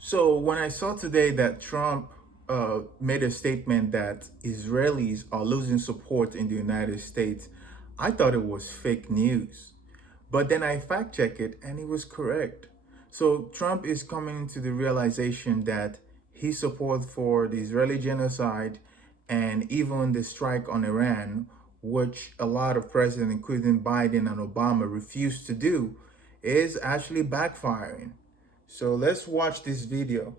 So when I saw today that Trump made a statement that Israelis are losing support in the United States, I thought it was fake news. But then I fact checked it and it was correct. So Trump is coming to the realization that his support for the Israeli genocide and even the strike on Iran, which a lot of presidents, including Biden and Obama, refused to do, is actually backfiring. So let's watch this video.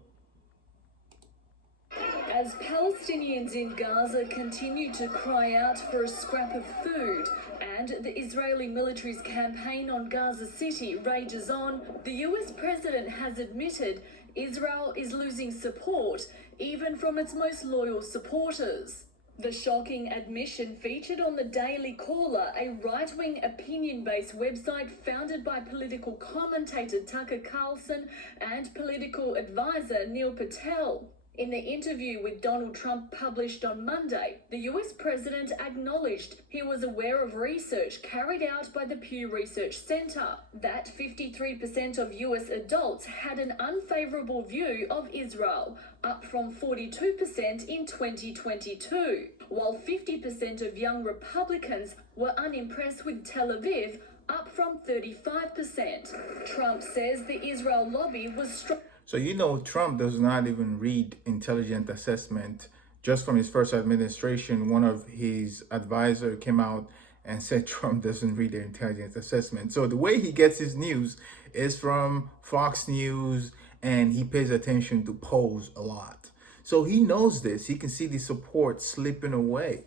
As Palestinians in Gaza continue to cry out for a scrap of food and the Israeli military's campaign on Gaza City rages on, the US president has admitted Israel is losing support even from its most loyal supporters. The shocking admission featured on the Daily Caller, a right-wing opinion-based website founded by political commentator Tucker Carlson and political advisor Neil Patel. In the interview with Donald Trump published on Monday, the US president acknowledged he was aware of research carried out by the Pew Research Center that 53% of US adults had an unfavorable view of Israel, up from 42% in 2022, while 50% of young Republicans were unimpressed with Tel Aviv, up from 35%. Trump says the Israel lobby was strong. So Trump does not even read intelligent assessment. Just from his first administration, one of his advisor came out and said Trump doesn't read the intelligence assessment. So the way he gets his news is from Fox News, and he pays attention to polls a lot. So he knows this. He can see the support slipping away,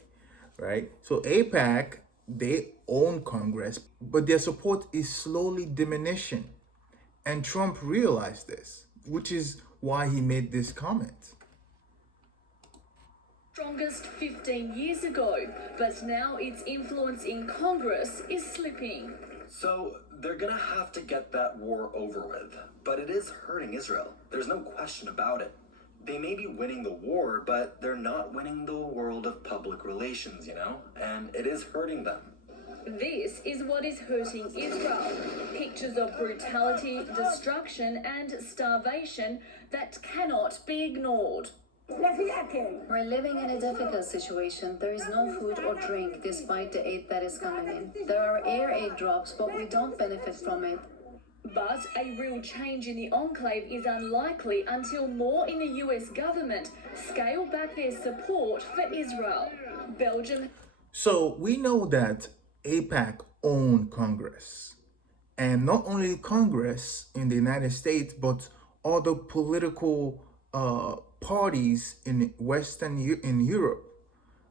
right? So AIPAC, they own Congress, but their support is slowly diminishing. And Trump realized this, which is why he made this comment. Strongest 15 years ago, but now its influence in Congress is slipping. So they're gonna have to get that war over with, but it is hurting Israel. There's no question about it. They may be winning the war, but they're not winning the world of public relations, and it is hurting them. This is what is hurting Israel. Pictures of brutality, destruction, and starvation that cannot be ignored. We're living in a difficult situation. There is no food or drink despite the aid that is coming in. There are air aid drops, but we don't benefit from it. But a real change in the enclave is unlikely until more in the US government scale back their support for Israel. Belgium. So we know that AIPAC own Congress. And not only Congress in the United States, but other political parties in in Europe,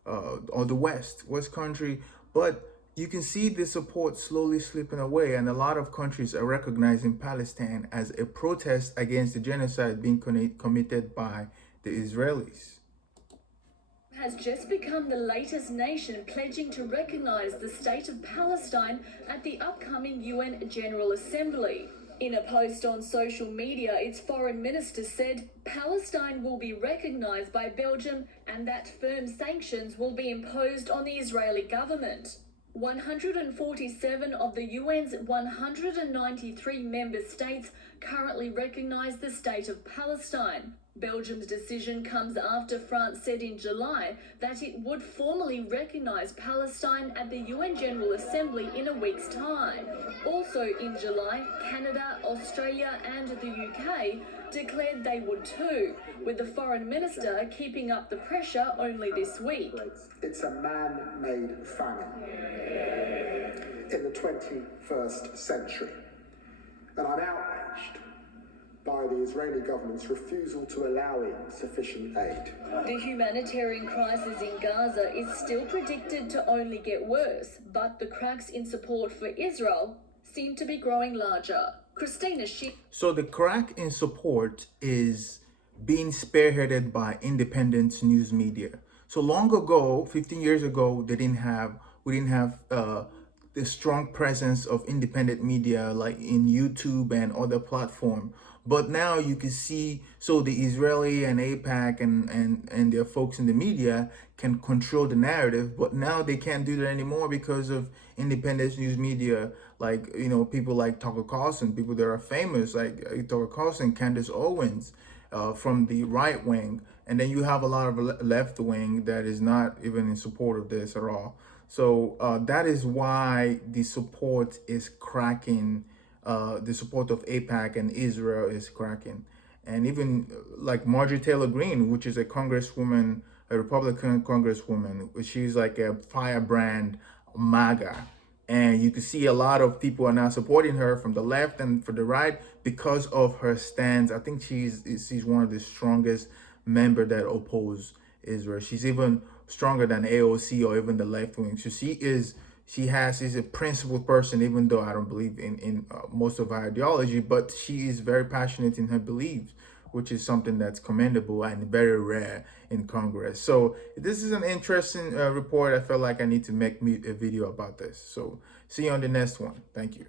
or the West country. But you can see the support slowly slipping away, and a lot of countries are recognizing Palestine as a protest against the genocide being committed by the Israelis. Has just become the latest nation pledging to recognize the state of Palestine at the upcoming UN General Assembly. In a post on social media, its foreign minister said Palestine will be recognized by Belgium and that firm sanctions will be imposed on the Israeli government. 147 of the UN's 193 member states currently recognize the state of Palestine. Belgium's decision comes after France said in July that it would formally recognise Palestine at the UN General Assembly in a week's time. Also in July, Canada, Australia and the UK declared they would too, with the foreign minister keeping up the pressure only this week. It's a man-made famine in the 21st century, and I'm outraged by the Israeli government's refusal to allow in sufficient aid. The humanitarian crisis in Gaza is still predicted to only get worse, but the cracks in support for Israel seem to be growing larger. Christina So the crack in support is being spearheaded by independent news media. So long ago, 15 years ago, we didn't have the strong presence of independent media like in YouTube and other platforms. But now you can see, so the Israeli and AIPAC and their folks in the media can control the narrative, but now they can't do that anymore because of independent news media like, you know, people like Tucker Carlson, people that are famous, like Tucker Carlson, Candace Owens, from the right wing. And then you have a lot of left wing that is not even in support of this at all. So that is why the support is cracking. The support of AIPAC and Israel is cracking. And even like Marjorie Taylor Greene, which is a congresswoman, a Republican congresswoman, she's like a firebrand MAGA. And you can see a lot of people are now supporting her from the left and from the right because of her stance. I think she's one of the strongest members that oppose Israel. She's even stronger than AOC or even the left wing. So she's a principled person, even though I don't believe in most of her ideology, but she is very passionate in her beliefs, which is something that's commendable and very rare in Congress. So this is an interesting report. I felt like I need to make a video about this. So see you on the next one. Thank you.